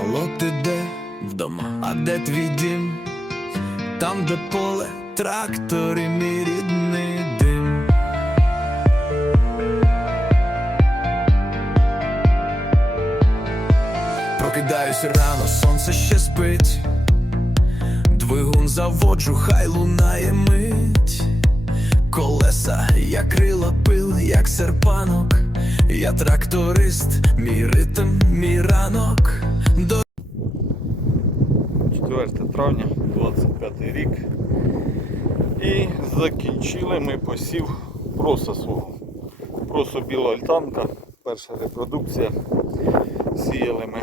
Алло, ти де вдома? А де твій дім? Там, де поле, трактор і мій рідний дим. Прокидаюсь рано, сонце ще спить. Двигун заводжу, хай лунає мить. Колеса, як крила пил, як серпанок. Я тракторист, мій ритм, мій ранок. До 4 травня 25 рік. І закінчили ми посів проса свого. Просо біла альтанка, перша репродукція. Сіяли ми.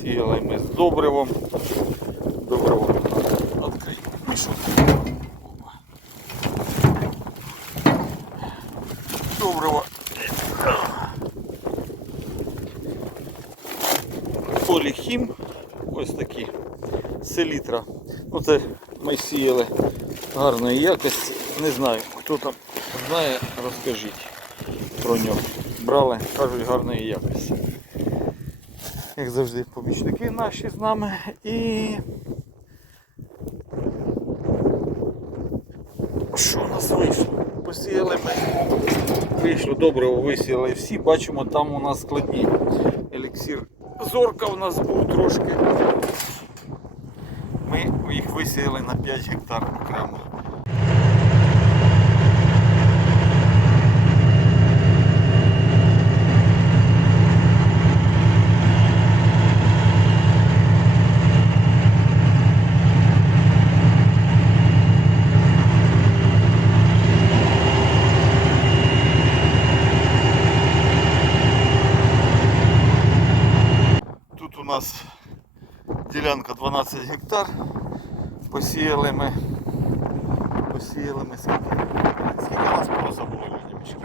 Сіяли ми з добривом. Добриво мішок. Опа. Добриво. Поліхім. Ось такі селітра. Ну це ми сіяли гарної якості. Не знаю, хто там знає, розкажіть про нього. Брали, кажуть, гарної якості як завжди, помічники наші з нами. І що у нас вийшло? Посіяли ми. Вийшло добре, висіяли всі. Бачимо, там у нас складні. Еліксір зорка у нас був трошки. Ми їх висіяли на 5 гектар окремо. Тут у нас ділянка 12 гектар. Посіяли ми. Посіяли ми скільки? Скільки у нас просто було людімочки?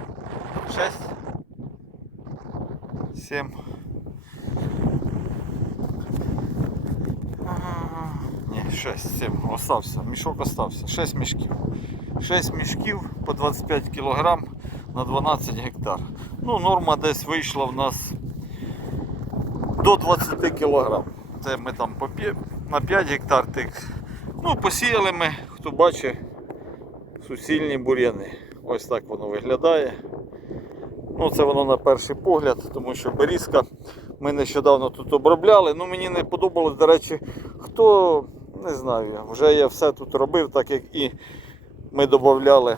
6? 7. Ні, 6, 7. Остався. Мішок остався. 6 мішків. 6 мішків по 25 кг на 12 гектар. Ну, норма десь вийшла в нас до 20 кг. Це ми там по п'я- на 5 гектар тих. Ну, посіяли ми, хто бачить, суцільні бур'яни. Ось так воно виглядає. Ну, це воно на перший погляд, тому що берізка ми нещодавно тут обробляли. Ну, мені не подобалось, до речі, хто не знаю, вже я все тут робив, так як і ми додавали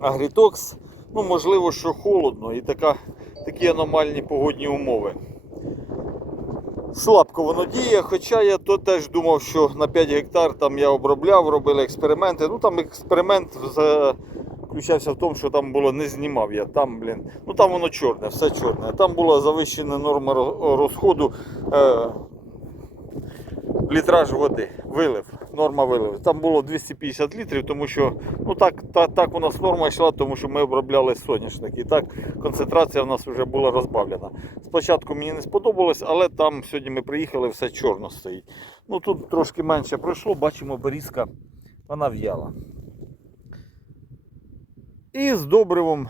агрітокс. Ну, можливо, що холодно і така, такі аномальні погодні умови. Слабко воно діє, хоча я то теж думав, що на 5 гектар там я обробляв, робили експерименти. Ну там експеримент заключався в тому, що там було не знімав я. Там, блін, ну там воно чорне, все чорне. Там була завищена норма розходу. Е, літраж води, вилив, норма вилив. Там було 250 літрів, тому що ну так, так, так у нас норма йшла, тому що ми обробляли соняшник. І так концентрація в нас вже була розбавлена. Спочатку мені не сподобалось, але там сьогодні ми приїхали, все чорно стоїть. Ну тут трошки менше пройшло, бачимо, берізка, вона в'яла. І з добривом.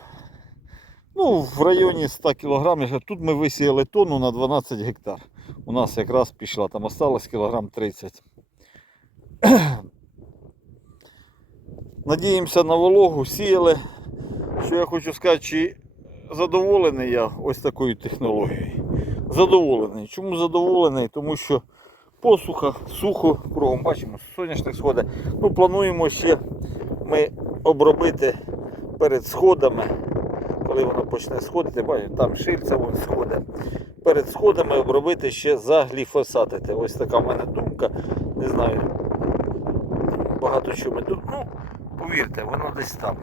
Ну, в районі 100 кг. Тут ми висіяли тонну на 12 гектар. У нас якраз пішла, там осталось кілограм 30. Надіємося на вологу, сіяли. Що я хочу сказати, чи задоволений я ось такою технологією. Задоволений. Чому задоволений? Тому що посуха, сухо кругом, бачимо, соняшник сходить. Ну, плануємо ще ми обробити перед сходами коли воно почне сходити, бачите, там шильця вон сходить. Перед сходами обробити ще загліфосатити. Ось така в мене думка. Не знаю. Багато що ми тут. Ну, повірте, воно десь там.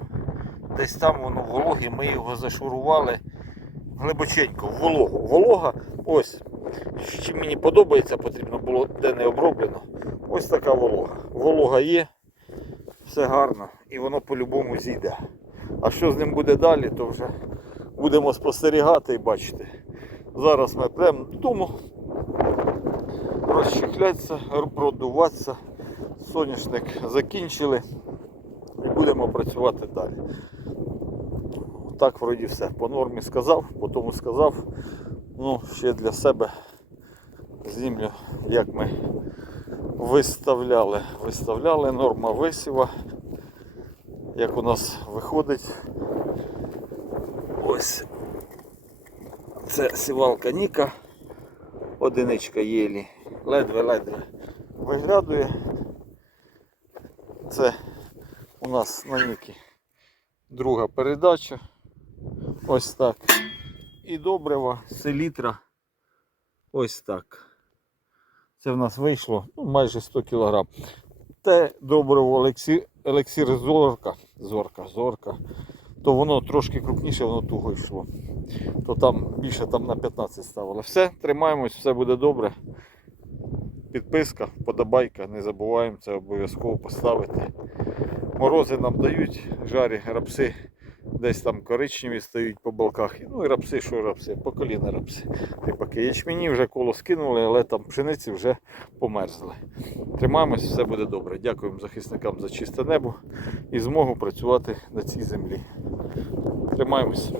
Десь там воно в вологі, ми його зашурували глибоченько, в. Волога, ось. Що мені подобається, потрібно було де не оброблено. Ось така волога. Волога є, все гарно і воно по-любому зійде. А що з ним буде далі, то вже будемо спостерігати і бачити. Зараз ми прямо додому розчехляться, продуватися. Соняшник закінчили і будемо працювати далі. Так вроді все. По нормі сказав, по тому сказав. Ну, ще для себе знімлю, як ми виставляли. Виставляли норма висіва. Як у нас виходить. Ось це сівалка Ніка. Одиничка єлі. Ледве-ледве виглядує. Це у нас на Нікі друга передача. Ось так. І добрива селітра. Ось так. Це в нас вийшло ну, майже 100 кг. Те добриво елексір, елексір зорка, зорка, зорка, то воно трошки крупніше, воно туго йшло. То там більше там на 15 ставило. Все, тримаємось, все буде добре. Підписка, подобайка, не забуваємо це обов'язково поставити. Морози нам дають, жарі, рапси десь там коричневі стають по балках. Ну і рапси, що рапси, по коліна рапси. Типаки ячмені вже коло скинули, але там пшениці вже померзли. Тримаємось, все буде добре. Дякуємо захисникам за чисте небо і змогу працювати на цій землі. Тримаємось.